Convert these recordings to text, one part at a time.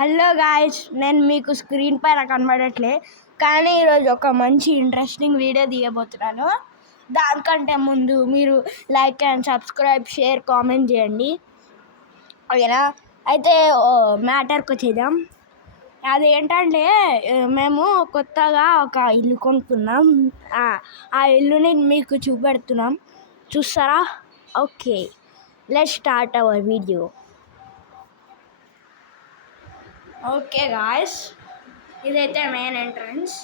Hello guys, నేను మీకు screen పైన కనబడట్లే, కానీ ఈరోజు ఒక మంచి ఇంట్రెస్టింగ్ వీడియో తీయబోతున్నాను. దానికంటే ముందు మీరు like and subscribe, share, comment చేయండి, ఓకేనా? అయితే మ్యాటర్కి వచ్చేద్దాం. అదేంటంటే మేము కొత్తగా ఒక ఇల్లు కొనుక్కున్నాం. ఆ ఇల్లుని మీకు చూపెడుతున్నాం, చూస్తారా? Okay, let's start our video. Okay guys, ఇదైతే మెయిన్ ఎంట్రన్స్.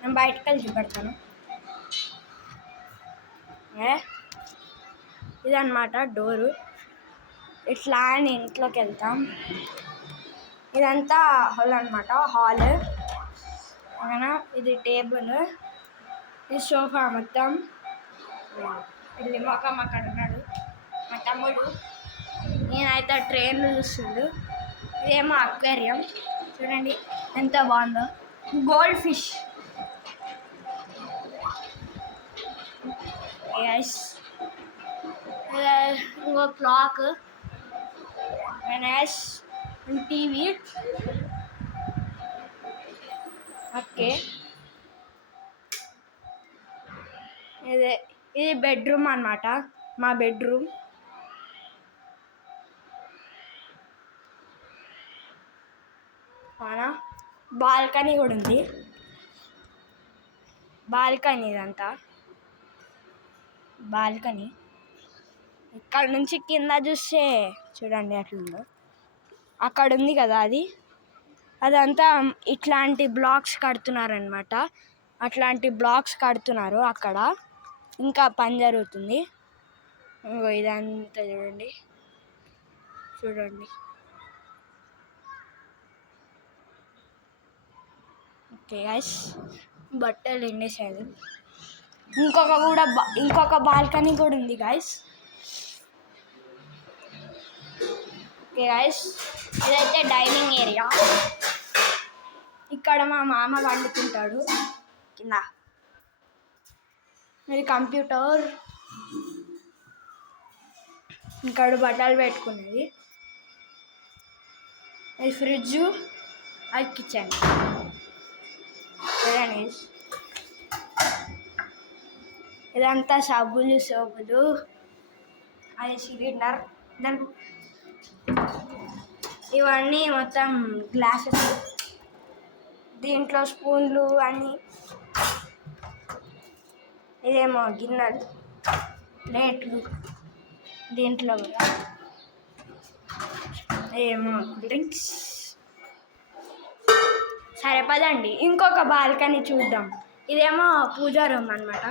నేను బయటకు వెళ్ళి చూపెడతాను. ఇదన్నమాట డోరు. ఇట్లా అని ఇంట్లోకి వెళ్తాం. ఇదంతా హాల్ అనమాట, హాల్. ఓకేనా? ఇది టేబుల్, ఇది సోఫా. మొత్తం ఇది మొఖం అక్కడ ఉన్నాడు మా తమ్ముడు. నేనైతే ట్రైన్లు చూస్తుండు. ఇదేమో అక్వేరియం, చూడండి ఎంత బాగుందో. Gold fish. ఎస్, ఇంకో క్లాక్, ఎస్, టీవీ. ఓకే, ఇది బెడ్రూమ్ అన్నమాట, మా బెడ్రూమ్. అవునా? బాల్కనీ కూడా ఉంది. బాల్కనీ, ఇదంతా బాల్కనీ. ఇక్కడ నుంచి కింద చూస్తే చూడండి అట్లుందో. అక్కడ ఉంది కదా, అదంతా ఇట్లాంటి బ్లాక్స్ కడుతున్నారనమాట. అట్లాంటి బ్లాక్స్ కడుతున్నారు అక్కడ. ఇంకా పని జరుగుతుంది. ఇంకో ఇదంతా చూడండి. ఓకే గైస్, బట్టలు ఎండేసారు. ఇంకొక బాల్కనీ కూడా ఉంది గైస్. ఓకే గైస్, ఇదైతే డైనింగ్ ఏరియా. ఇక్కడ మా మామ వండుకుంటాడు కింద. ఇది కంప్యూటర్, ఇక్కడ బట్టలు పెట్టుకునేది. ఇది ఫ్రిడ్జ్, అది కిచెన్. ఇదంతా సబ్బులు, సోపులు, అది సిలిండర్. ఇవన్నీ మొత్తం గ్లాసెస్, దీంట్లో స్పూన్లు అన్నీ. ఇదేమో గిన్నెలు, ప్లేట్లు. దీంట్లో కూడా ఏమో డ్రింక్స్. సరే పదండి ఇంకొక బాల్కనీ చూద్దాం. ఇదేమో పూజా రూమ్ అన్నమాట,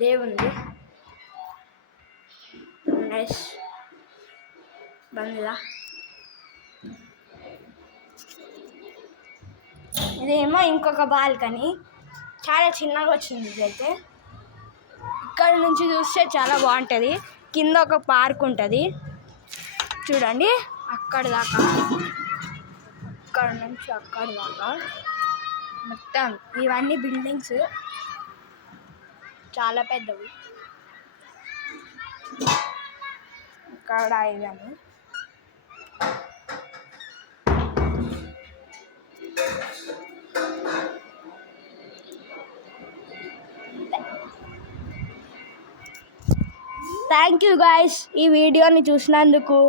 దేవుంది. నైస్, బంగ్లా. ఇదేమో ఇంకొక బాల్కనీ, చాలా చిన్నగా వచ్చింది ఇదైతే. ఇక్కడ నుంచి చూస్తే చాలా బాగుంటుంది. కింద ఒక పార్క్ ఉంటుంది చూడండి, అక్కడ దాకా. అక్కడ నుంచి అక్కడ దాకా మొత్తం ఇవన్నీ బిల్డింగ్స్, చాలా పెద్దవి. ఇక్కడ ఇవన్నీ. థ్యాంక్ యూ గాయ్స్, ఈ వీడియోని చూసినందుకు.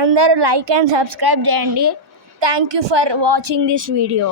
అందరూ లైక్ అండ్ సబ్స్క్రైబ్ చేయండి. Thank you for watching this video.